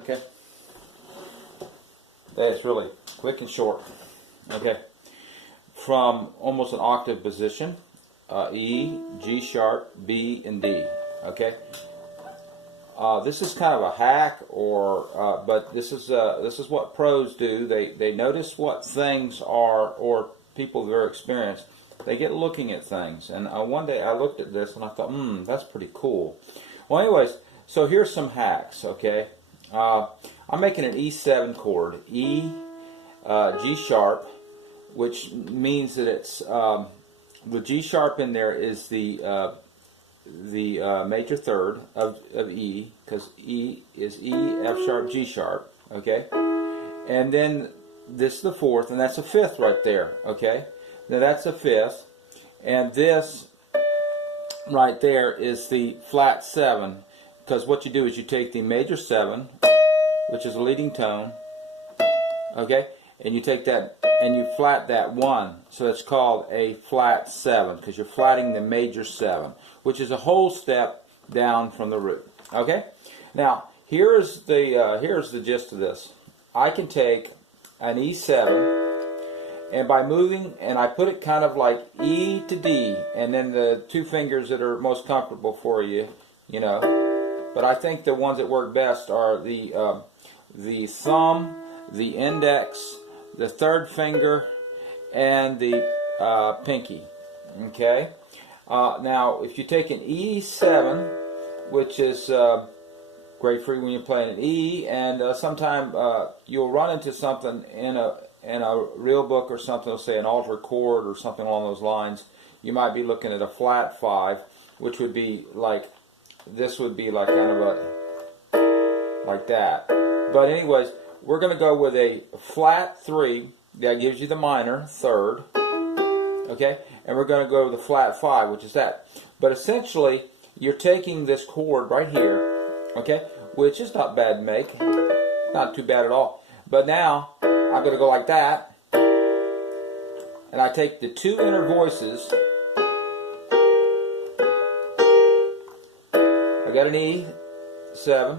Okay. That's really quick and short. Okay. From almost an octave position, E, G sharp, B, and D. Okay. This is kind of a hack, but this is what pros do. They notice what things are, or people that are experienced. They get looking at things. And one day I looked at this and I thought, that's pretty cool. Well, anyways, so here's some hacks. Okay. I'm making an E7 chord, E, G sharp, which means that it's the G sharp in there is the major third of E, because E is E, F sharp, G sharp. Okay, and then this is the fourth, and that's a fifth right there. Okay, now that's a fifth, and this right there is the flat 7, because what you do is you take the major 7, which is a leading tone, okay, and you take that and you flat that 1, so it's called a flat 7, because you're flatting the major 7, which is a whole step down from the root. Okay, now here's the gist of this. I can take an E7, and by moving, and I put it kind of like E to D, and then the two fingers that are most comfortable for you, you know. But I think the ones that work best are the thumb, the index, the third finger, and the pinky. Okay. Now, if you take an E7, which is great for you when you're playing an E, and sometime you'll run into something in a real book or something, they'll say an altered chord or something along those lines. You might be looking at a flat 5, which would be like, this would be like kind of a, like that. But anyways, we're going to go with a flat 3, that gives you the minor third, okay? And we're going to go with a flat 5, which is that. But essentially, you're taking this chord right here, okay, which is not bad to make, not too bad at all. But now, I'm going to go like that, and I take the two inner voices. I got an E7,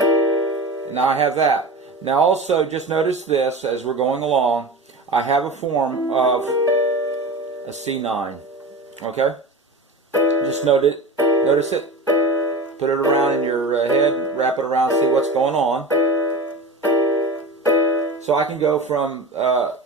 and now I have that. Now also, just notice this as we're going along, I have a form of a C9, okay? Just notice it, put it around in your head, wrap it around, see what's going on. So I can go from an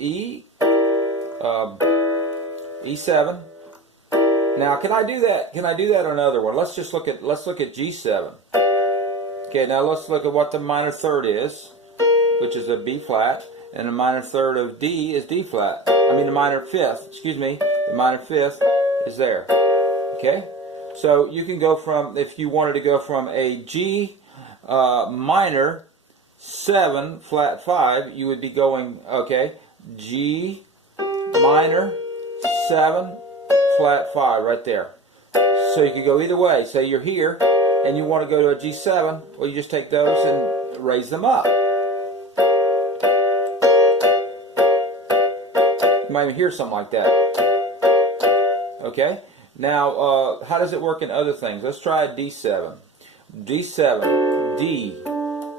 E7. Now, can I do that? Can I do that on another one? Let's look at G7. Okay, now let's look at what the minor third is, which is a B flat, and the minor third of D is D flat. I mean the minor fifth, excuse me, the minor fifth is there. Okay? So you can go from, if you wanted to go from a G minor 7 flat 5, you would be going, okay, G minor 7 flat 5 right there. So you could go either way. Say you're here and you want to go to a G7, well, you just take those and raise them up. You might even hear something like that. Okay? Now, how does it work in other things? Let's try a D7. D7, D,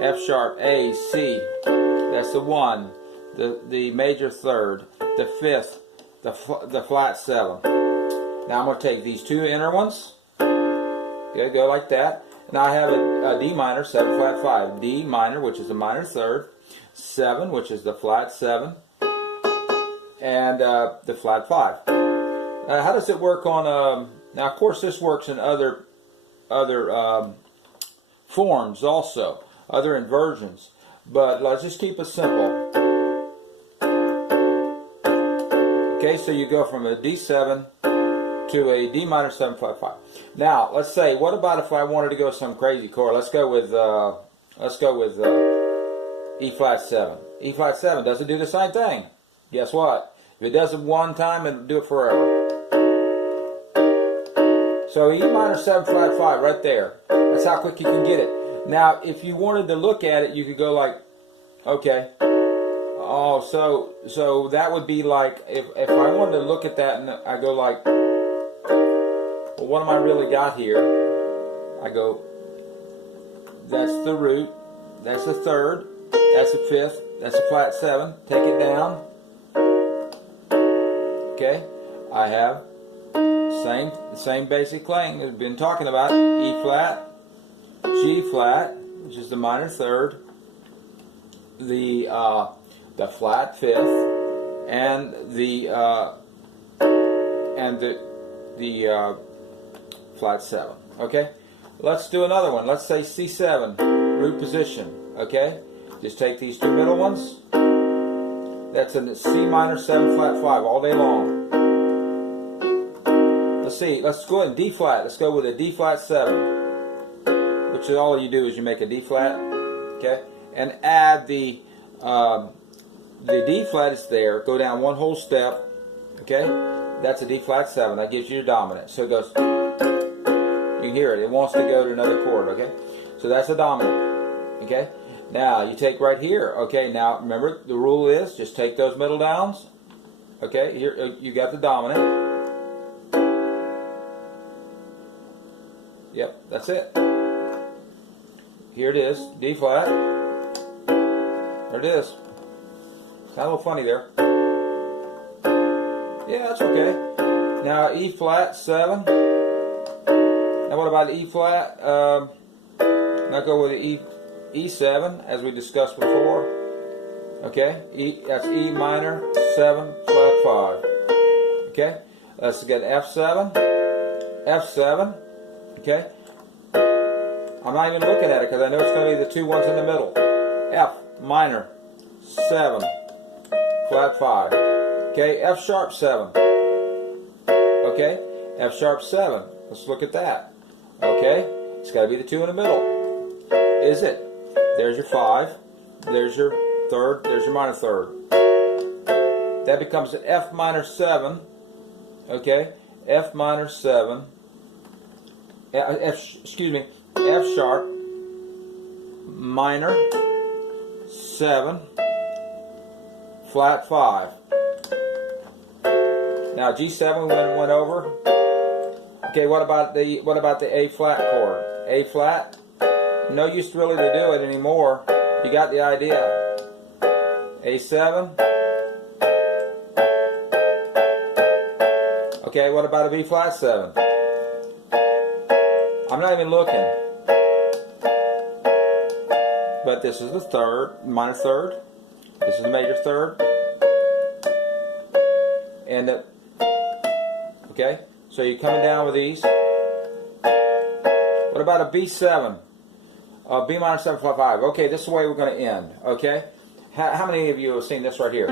F sharp, A, C. That's the 1, the major third, the fifth, the flat 7. Now I'm going to take these two inner ones. Okay, go like that. Now I have a D minor, 7 flat 5. D minor, which is the minor third. 7, which is the flat 7. And the flat 5. How does it work on, now of course this works in other forms also, other inversions. But let's just keep it simple. Okay, so you go from a D7 to a D minor 7 flat 5. Now, let's say, what about if I wanted to go some crazy chord? Let's go with E flat 7. E flat 7 doesn't do the same thing. Guess what? If it does it one time, it'll do it forever. So E minor 7 flat 5 right there. That's how quick you can get it. Now, if you wanted to look at it, you could go like, okay. Oh, so that would be like, if I wanted to look at that and I go like, well, what am I really got here? I go that's the root, that's the third, that's the fifth, that's a flat 7. Take it down. Okay, I have same basic playing we've been talking about. E flat, G flat, which is the minor third, the flat fifth, and the flat 7. Okay, let's do another one. Let's say C7, root position. Okay, just take these two middle ones. That's a C minor 7 flat 5 all day long. Let's see. Let's go ahead and D flat. Let's go with a D flat 7, which is all you do is you make a D flat. Okay, and add the D flat is there. Go down one whole step. Okay, that's a D flat 7. That gives you your dominant. So it goes. You can hear it. It wants to go to another chord. Okay, so that's a dominant. Okay, now you take right here. Okay, now remember the rule is just take those middle downs. Okay, here you got the dominant. Yep, that's it. Here it is, D flat. There it is. Sound a little funny there. Yeah, that's okay. Now E flat 7. Now what about E flat? Now go with the E7 as we discussed before. Okay, that's E minor 7 flat 5. Okay, let's get F7. F7. Okay, I'm not even looking at it because I know it's going to be the two ones in the middle. F minor 7 flat 5. Okay, F sharp 7. Okay, F sharp 7. Let's look at that. Okay, it's got to be the two in the middle. Is it? There's your 5. There's your third. There's your minor third. That becomes an F minor 7. Okay, F minor 7. F sharp minor 7 flat 5. Now G7 went over. Okay, what about the A flat chord? A flat. No use really to do it anymore. You got the idea. A7. Okay, what about a B flat 7? I'm not even looking. But this is the third, minor third. This is the major third. And okay, so you're coming down with these. What about a B7? B minor 7 flat 5. Okay, this is the way we're going to end. Okay, how many of you have seen this right here?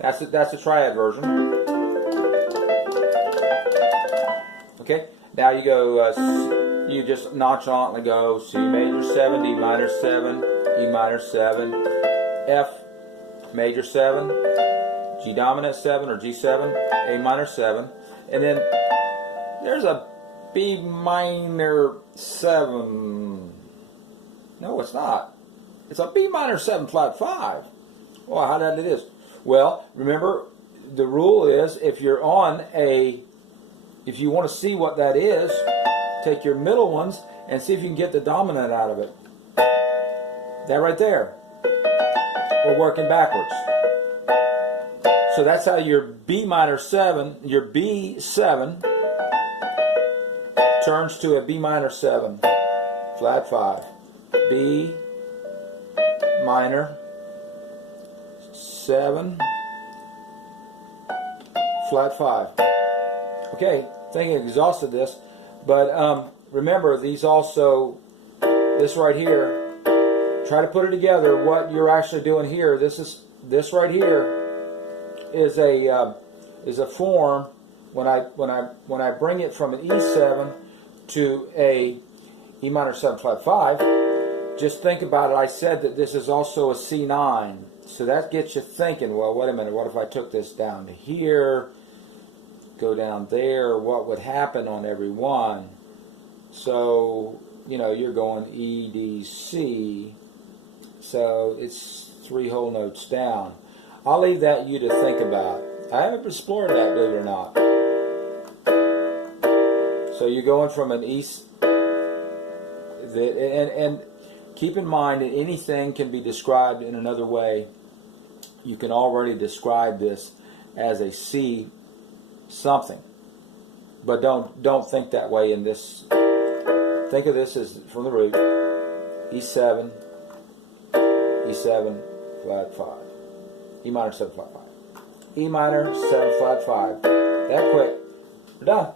That's the triad version. Okay, now you go. You just nonchalantly go C major 7, D minor 7, E minor 7, F major 7, G dominant 7 or G7, A minor 7, and then there's a B minor 7. No, it's not. It's a B minor 7 flat 5. Well, how did it is? Well, remember the rule is if you want to see what that is, take your middle ones and see if you can get the dominant out of it. That right there. We're working backwards. So that's how your B minor 7, your B7 turns to a B minor 7 flat 5. B minor 7 flat 5. Okay, I think I exhausted this, but remember these also, this right here, try to put it together what you're actually doing here. This right here is a form when I bring it from an E7 to a E minor 7 flat 5. Just think about it. I said that this is also a C9. So that gets you thinking, well, wait a minute, what if I took this down to here, go down there, what would happen on every one? So, you know, you're going E, D, C, so it's 3 whole notes down. I'll leave that you to think about. I haven't explored that, believe it or not. So you're going from an E, And keep in mind that anything can be described in another way. You can already describe this as a C something, but don't think that way in this. Think of this as from the root E7, E7 flat 5, E minor 7 flat 5, E minor 7 flat 5. That quick, we're done.